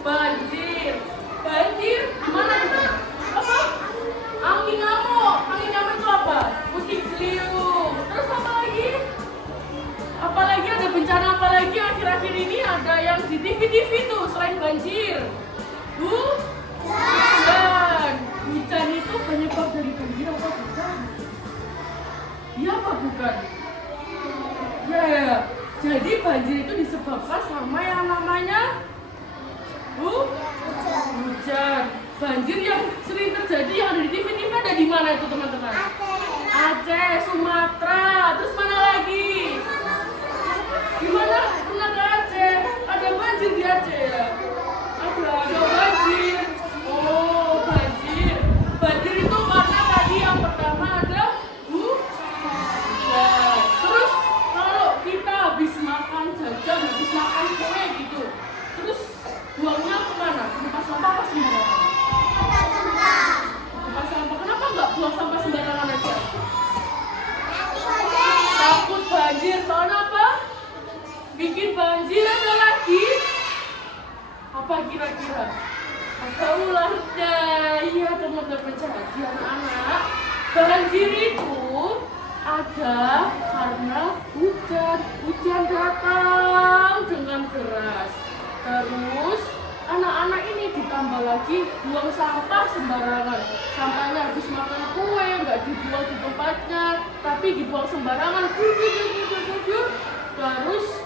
Banjir. Banjir. Gimana itu? Apa? Angin ngamuk. Angin ngamuk itu apa? Puting beliung. Terus apa lagi? Apalagi ada bencana apa lagi akhir-akhir ini ada yang di TV-TV tuh selain banjir? Hujan. Hujan itu penyebab dari banjir apa bukan? Iya apa bukan? Ya. Jadi banjir itu disebabkan sama yang namanya hujan. Banjir yang sering terjadi yang ada di TV-TV ada di mana itu teman-teman? Aceh, Sumatera, terus mana lagi? Gimana? Pernah ke Aceh? Ada banjir di Aceh ya? Ada banjir. Oh, banjir. Banjir itu karena tadi yang pertama ada hujan. Terus kalau kita habis makan jajan, habis makan kue gitu, terus buangnya kemana? Ke tempat sampah apa sembarangan? Tempat sampah. Kenapa nggak buang sampah sembarangan aja? Takut banjir. Soalnya apa? Bikin banjir ada lagi. Apa kira-kira? Ada ularnya. Iya teman-teman, jadi anak-anak, banjir itu ada karena hujan datang dengan deras. Terus anak-anak ini ditambah lagi buang sampah sembarangan. Sampahnya habis makan kue nggak dibuang di tempatnya, tapi dibuang sembarangan. Terus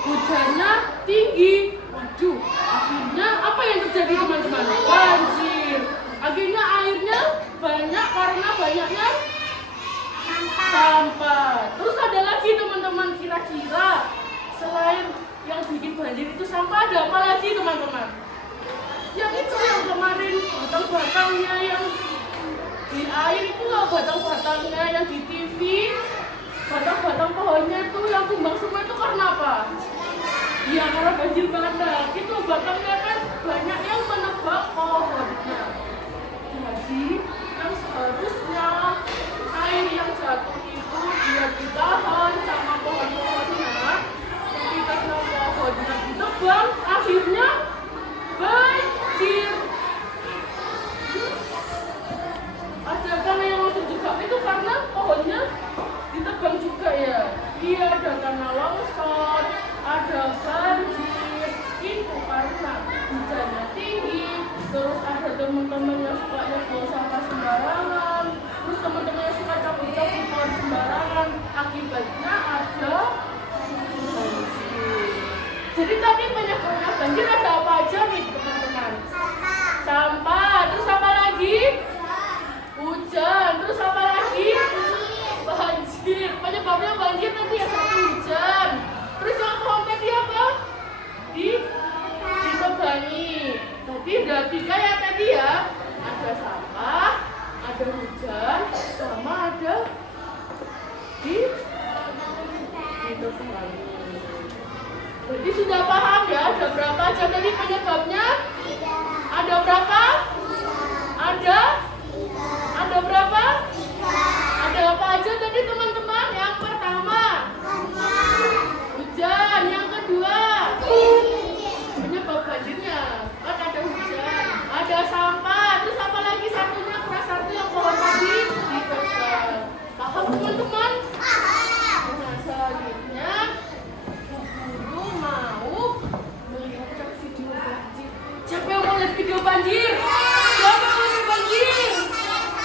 hujannya tinggi. Waduh, akhirnya apa yang terjadi teman-teman? Banjir. Akhirnya airnya banyak karena banyaknya sampah. Terus ada lagi teman-teman, kira-kira selain yang bikin banjir itu sampah ada apa lagi teman-teman? Yang itu yang kemarin batang-batangnya yang di air itu loh, batang-batangnya yang di TV, batang-batang pohonnya itu yang tumbang semua itu karena apa? Iya karena banjir bandang. Itu batangnya kan banyak yang menebak pohonnya. Jadi yang seharusnya air yang jatuh itu dia ditahan sama pohon-pohonnya, tapi karena pohonnya ditebang akhirnya banjir. Ada kan yang terjebak itu karena pohonnya ditebang juga ya. Iya ada tanah longsor, ada banjir, itu karena hujannya tinggi. Terus ada teman-teman yang suka buang sampah sembarangan, terus teman-teman yang suka cabut-cabut pohon sembarangan, akibatnya ada banjir. Jadi tadi penyebabnya banjir ada apa aja nih teman-teman? Sampah, terus apa lagi? Hujan, terus apa lagi? Banjir. Penyebabnya banjir tadi ya satu hujan. Terus yang pohon tadi apa? Ditebangi. Tadi ada 3 ya tadi ya. Ada sampah, ada hujan, sama ada ditebangi. Jadi sudah paham ya? Ada berapa aja tadi penyebabnya? Ada berapa? Ada berapa? Ada apa aja tadi teman-teman? Yang pertama hujan, yang kedua penyebab banjirnya kan ada hujan, ada sampah, terus apa lagi satunya kelas satu yang pohon tadi ditebang. Paham teman-teman? Nah selanjutnya guru mau melihat video banjir. Siapa yang mau lihat video banjir? Siapa yang mau lihat banjir?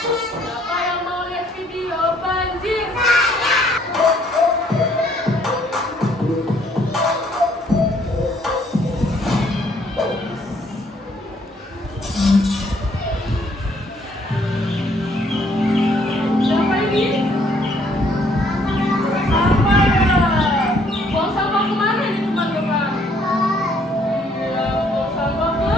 Siapa yang mau lihat video banjir? Siapa ini? Sampah ya? Buang sampah kemana nih teman-teman? Iya, buang sampah ke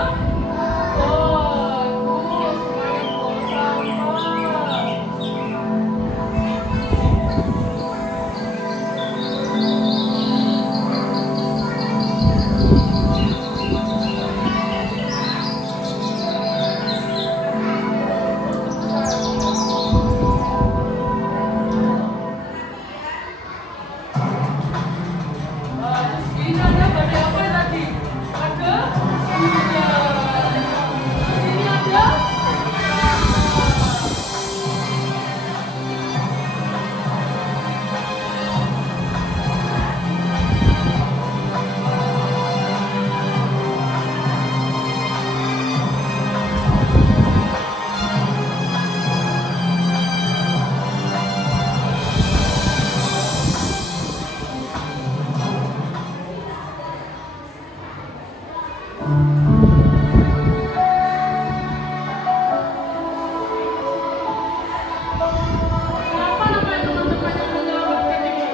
Apa namanya teman-teman yang menyelamatkan ini?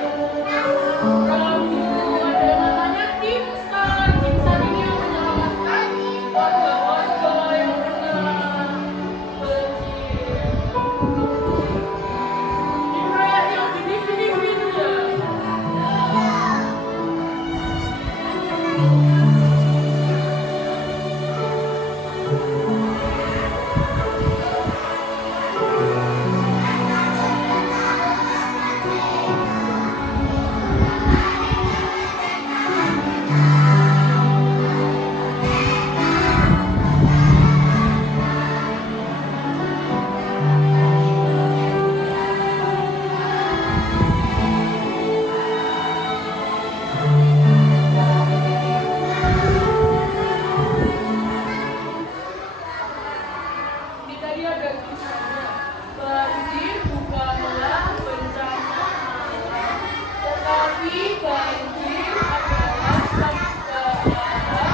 Ragu, ada yang namanya Timsar. Timsar ini yang menyelamatkan warga-warga yang kena banjir. Ini kayak yang gini-gini gitu ya. Ini tadi ada tulisannya, banjir bukanlah bencana alam, tetapi banjir adalah sabda Allah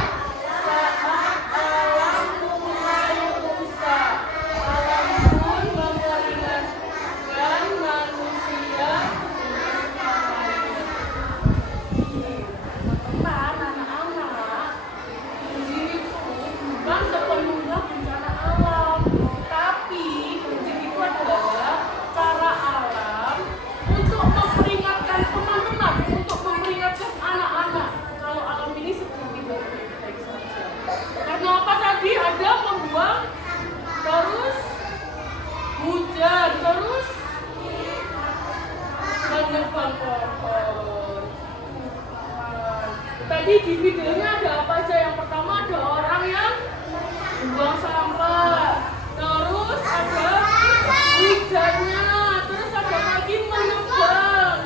saat alam mulai rusak. Alam pun memperingatkan manusia dengan bahaya. Teman-teman, anak-anak, banjir itu bukan sepenuhnya bencana alam, tapi banjir itu adalah cara alam untuk memperingatkan teman-teman, untuk memperingatkan anak-anak kalau alam ini seperti baik-baik saja. Karena apa tadi? Ada membuang, terus hujan, terus menebang pohon. Tadi di videonya ada apa aja? Yang pertama ada orang yang buang sampah, terus ada hujannya, terus ada lagi menebang,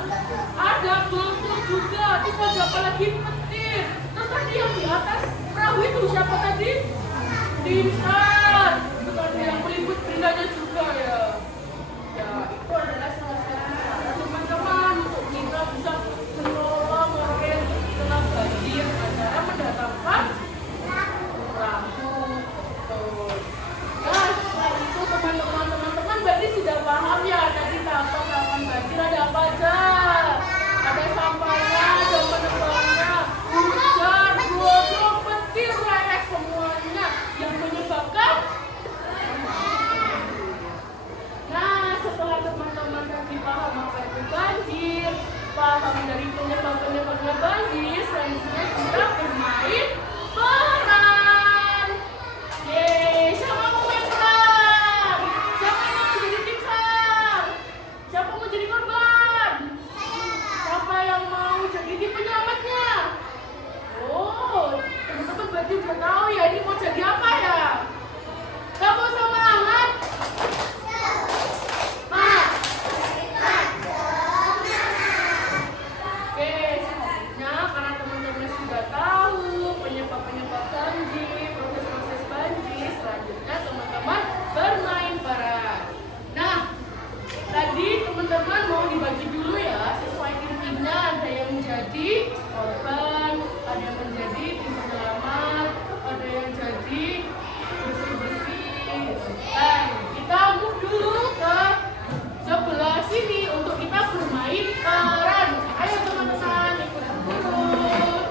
ada gelembung juga, terus ada apa lagi petir, terus tadi yang di atas perahu itu siapa tadi? Timsar, itu tadi yang meliput beritanya juga ya. Ya itu adalah salah satu cara teman-teman untuk kita bisa menolong orang yang terkena banjir, adalah mendatangkan perahu. Nah, setelah itu teman-teman berarti sudah paham ya tadi tahapan banjir ada apa aja? Ada sampahnya, ada penebangnya, hujan, glodok, petir, leak, semuanya yang menyebabkan. Nah, setelah teman-teman tadi paham apa itu banjir, paham dari penyebab-penyebabnya banjir, selanjutnya kita bermain peran. Yeay, siapa mau main peran? Siapa yang mau jadi tim SAR? Siapa mau jadi korban? Siapa yang mau jadi tim penyelamatnya? Oh, teman-teman berarti udah tahu ya ini mau jadi apa ya? Kamu semangat? Oke, selanjutnya karena teman-teman sudah tahu penyebab-penyebab banjir, proses-proses banjir, selanjutnya teman-teman bermain peran. Nah, tadi teman-teman mau dibagi dulu ya sesuai tim-timnya, ada yang menjadi korban, ada yang menjadi tim penyelamat, ada yang jadi bersih-bersih. Nah, kita move dulu ke sebelah sini untuk kita bermain peran. Ayo teman-teman ikut dulu.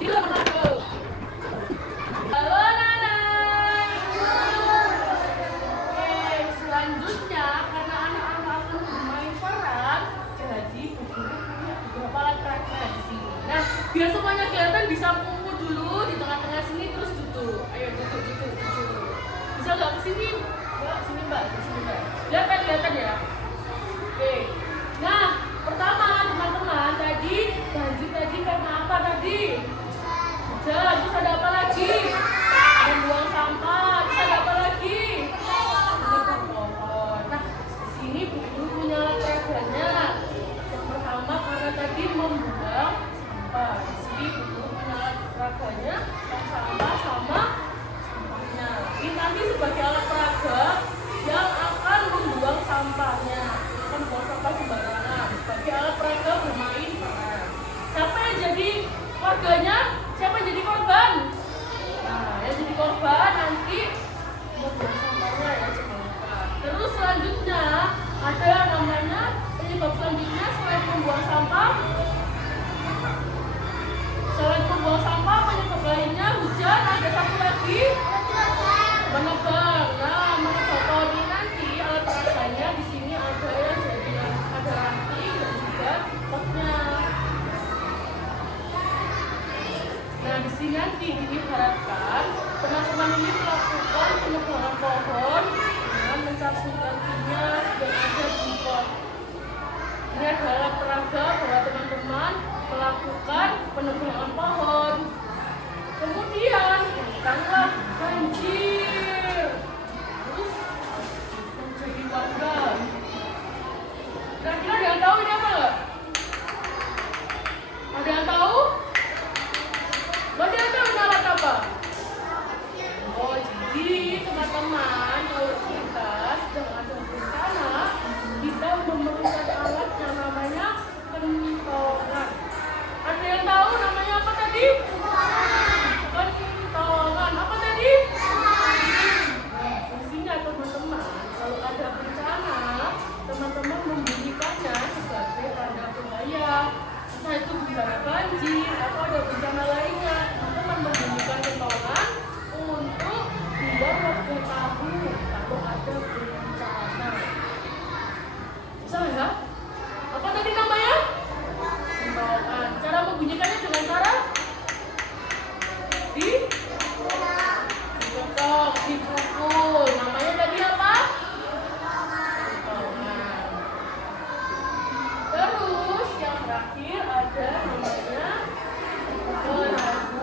Tidak menangkap. Halo Nana. Oke, selanjutnya karena anak-anak akan bermain peran, jadi guru punya beberapa alat preferensi. Nah, biar semuanya kelihatan bisa kumpul dulu di tengah-tengah sini terus duduk. Ayo duduk. Bisa nggak kesini? Mbak, sini mbak, kesini mbak. Kelihatan ya. Oke. Nah, pertama teman-teman tadi banjir tadi karena apa tadi? Hujan. Terus ada apa lagi? Ada buang sampah. Terus ada apa lagi? Menebang pohon. Nah, di sini Bu Guru punya alat peragannya. Yang pertama karena tadi membuang sampah. Di sini Bu Guru punya alat peragannya, tong sampah sama sampahnya. Ini nanti sebagai alat peraga yang akan membuang sampahnya, bukan membuang sampah sembarangan. Sebagai alat peraga bermain peran. Siapa yang jadi warganya siapa yang jadi korban? Nah, yang jadi korban nanti membuang sampahnya ya teman-teman. Terus selanjutnya ada yang namanya penyebab selanjutnya selain membuang sampah. Selain membuang sampah, penyebab lainnya hujan, ada satu lagi menebang. Nah, menebang pohon ini nanti alat peraganya di sini ada yang jadi ada ranting dan juga potnya. Nah, di sini nanti diharapkan teman-teman ini melakukan penebangan pohon dengan mencabut rantingnya yang ada di pot. Ini adalah peraga bahwa teman-teman melakukan penebangan pohon. Kemudian tanggal banjir. Terus menjadi warga. Kira-kira ada yang tahu ini apa nggak? Ada yang tahu? Ada yang tahu alat apa? Oh, jadi teman-teman kalau kita sedang ada bencana, kita memerlukan alat yang namanya pentolan. Ada yang tahu namanya apa tadi? Pentolan. Apa tadi? Nah, fungsinya teman-teman, kalau ada bencana, teman-teman membunyikannya sebagai tanda bahaya. Nah, itu bencana banjir atau ada bencana lainnya, teman-teman membunyikan pentolan untuk biar warga tahu kalau ada bencana. Bisa nggak? Apa tadi namanya? Pentolan. Cara membunyikannya dengan cara diketok, dipukul. Namanya tadi apa? Pentolan. Terus yang terakhir ada namanya perahu.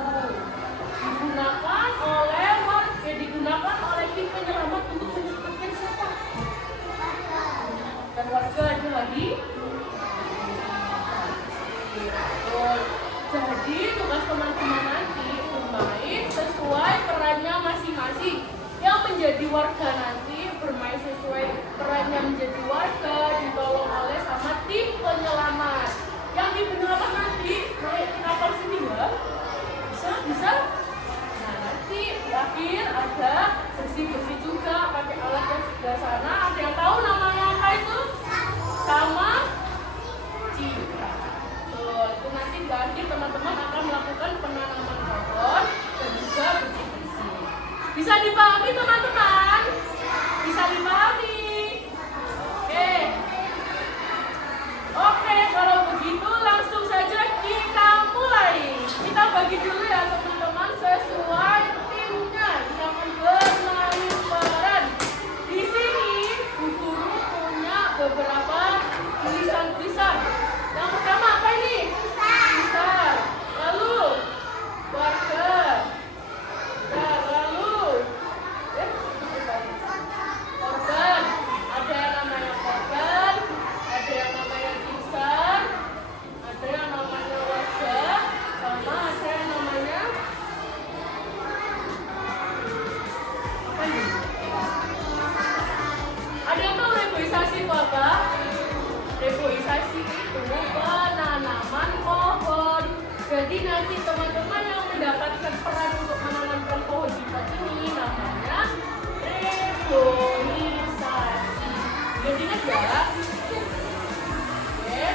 Digunakan oleh tim penyelamat untuk menyelamatkan siapa? Dan warga ada lagi. Jadi tugas teman-teman nanti bermain sesuai perannya masing-masing. Yang menjadi warga nanti bermain sesuai perannya menjadi warga, ditolong oleh sama tim penyelamat. Yang tim penyelamat nanti naik kapal sini ya? Bisa? Nah, nanti di akhir ada bersih-bersih juga pakai alat yang sebelah sana. Ada yang tahu namanya apa itu? Sama cika. Itu nanti di akhir teman-teman akan melakukan penanaman pohon dan juga bersih-bersih. Bisa dipahami teman-teman? Bisa dipahami? Oke, kalau begitu langsung saja kita mulai. Kita bagi dulu ya teman-teman sesuai timnya. Kita akan bermain peran. Di sini Bu Guru punya beberapa tulisan-tulisan. Yang pertama apa ini? Tulisan. Lalu warga. Ya, lalu korban. Ada yang namanya korban, ada yang namanya insan, ada yang namanya warga, sama ada yang namanya apa ini? Ada yang tahu reboisasi itu apa? Reboisasi itu penanaman pohon. Jadi nanti teman-teman yang mendapatkan peran untuk menanamkan pohon di pot ini namanya reboisasi. Jadi ingat ya. Oke.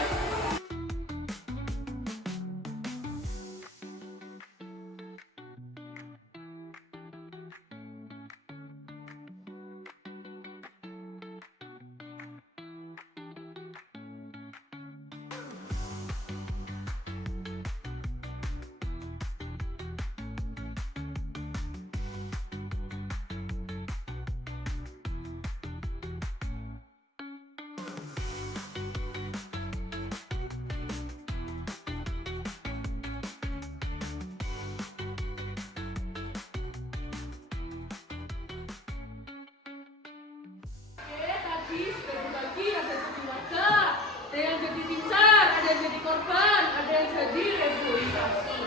Tadi sudah dibagi, ada jadi warga, ada yang jadi tim SAR, ada yang jadi korban, ada yang jadi reboisasi.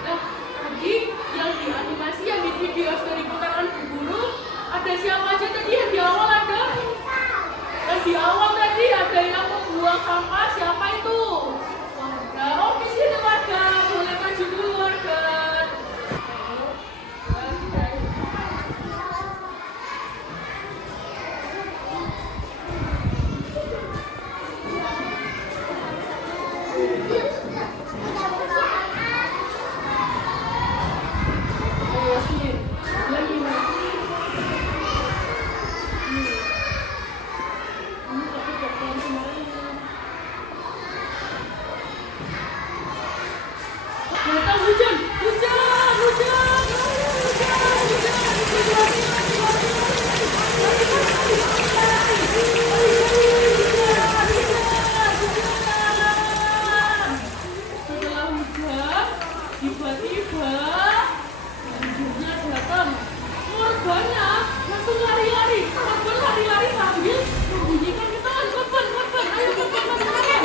Nah, tadi yang di animasi, yang di video sudah diputarkan Bu Guru, ada siapa aja tadi yang di awal ada? Yang di awal tadi ada yang membuang sampah, siapa itu? Warga. Oh, di sini warga, boleh maju dulu. Ayo sini, lagi nih. Ini tapi bakalan semuanya. Datang hujan, hujan, hujan, setelah hujan, tiba-tiba banjirnya datang. Korbannya langsung lari-lari. Korban lari-lari sambil membunyikan getaran. Korban, korban, ayo korban, korban.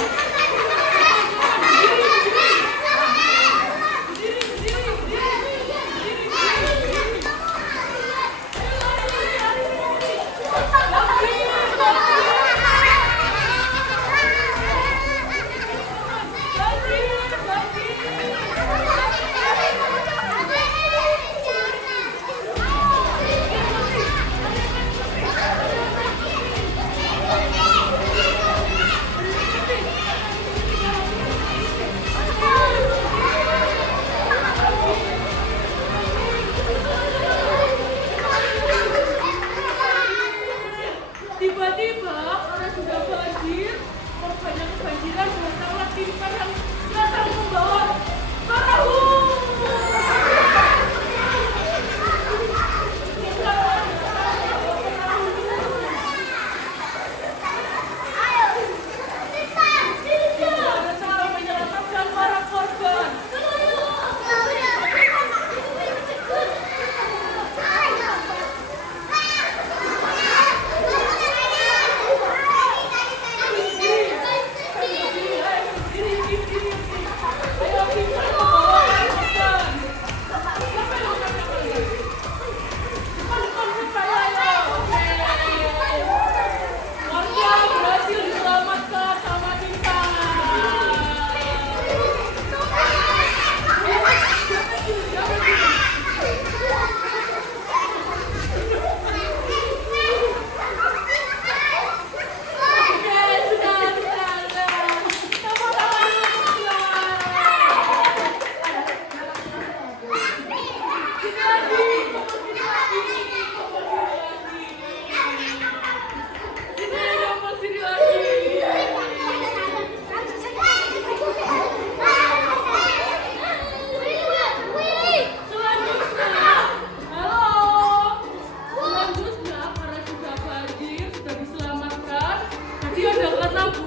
Tiba-tiba karena sudah banjir, korbannya kebanjiran datanglah tim SAR yang datang membawa perahu. Tidak ada cara menyelamatkan para korban.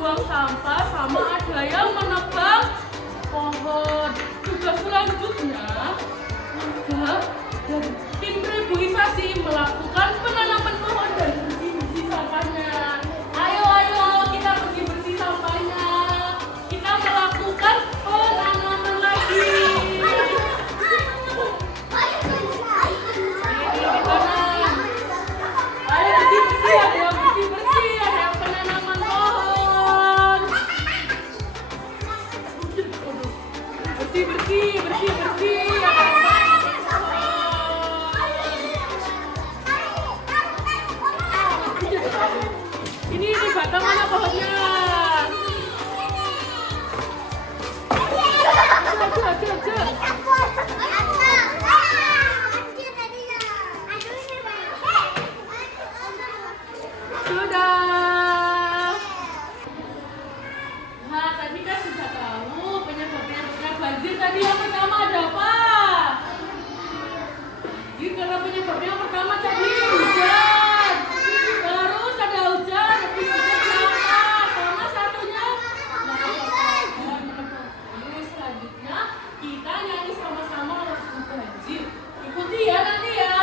Buang sampah sama ada yang menebang pohon. Tugas selanjutnya warga dan tim reboisasi melakukan penanaman pohon dan bersih-bersih sampahnya. Ayo kita bersih-bersih sampahnya. Kita melakukan penanaman lagi. Ayo bersih-bersih, ada yang bersih-bersih, ada yang penanaman pohon. Bersih-bersih, bersih-bersih, ada yang penanaman pohon. Ini batang mana pohonnya? Sudah. Nah, tadi kan sudah tahu penyebabnya banjir. Tadi yang pertama ada apa? Banjir karena penyebabnya yang pertama tadi hujan. Terus ada hujan, habis itu sampah, sama satunya terus selanjutnya kita nyanyi sama-sama lagu banjir. Ikuti ya nanti ya.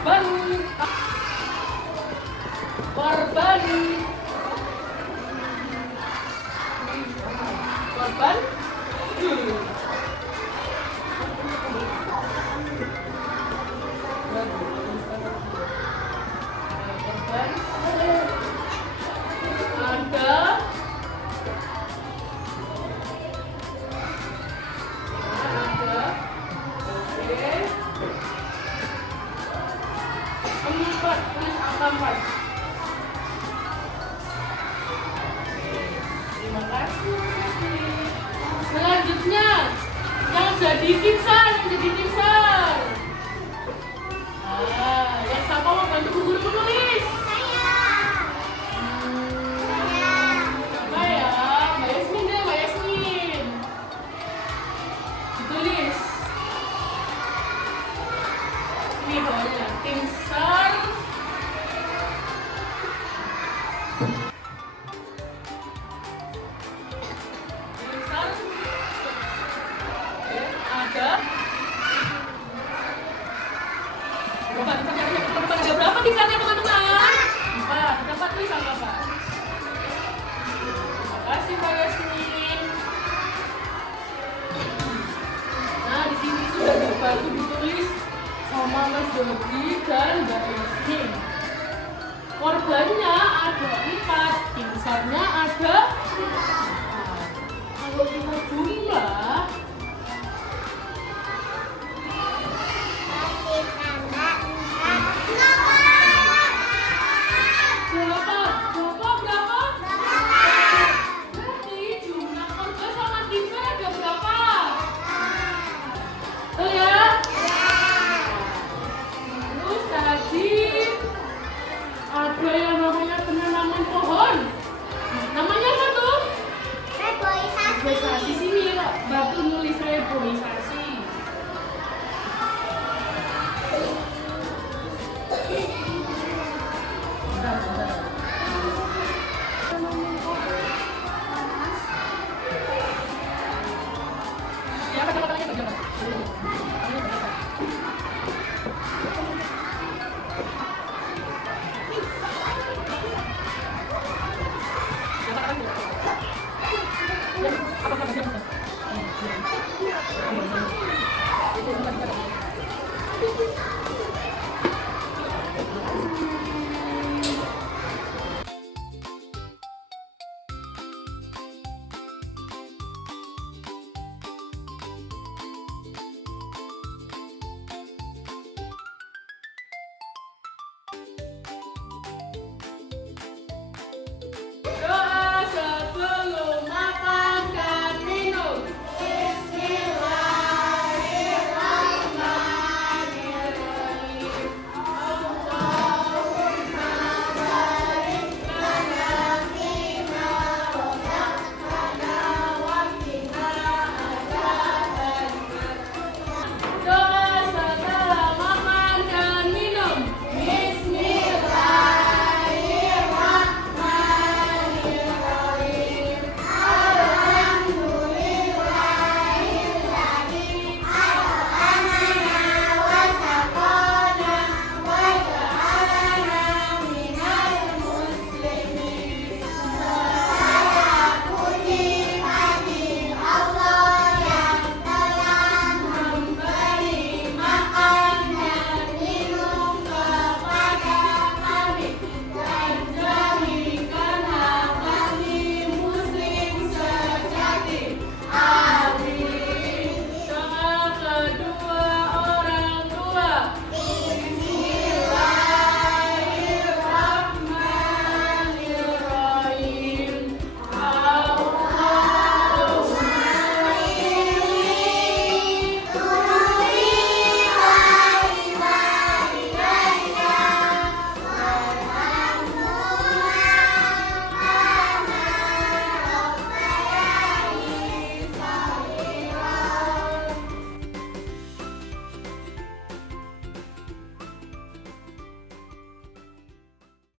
korban, korban, korban, korban, ada. Empat, tulis angka 4. Terima kasih. Selanjutnya yang jadi timsar, yang siapa mau bantu Bu Guru menulis? Siapa ya? Mbak Yasmin deh, Mbak Yasmin. Ditulis. Ini bawahnya timsar. Ada berapa tingkatnya teman-teman? 4. Dapat tulis angka Pak. Terima kasih Mbak Yasmin. Nah di sini sudah dibantu ditulis sama Mas Dodi dan Mbak Yasmin. Korbannya ada 4, timsarnya ada 4. Kalau kita jumlah ada yang namanya penanaman pohon. Namanya apa tuh? Reboisasi. Sini Pak, bantu nulis reboisasi. Ya, kata-katanya bagaimana? Apa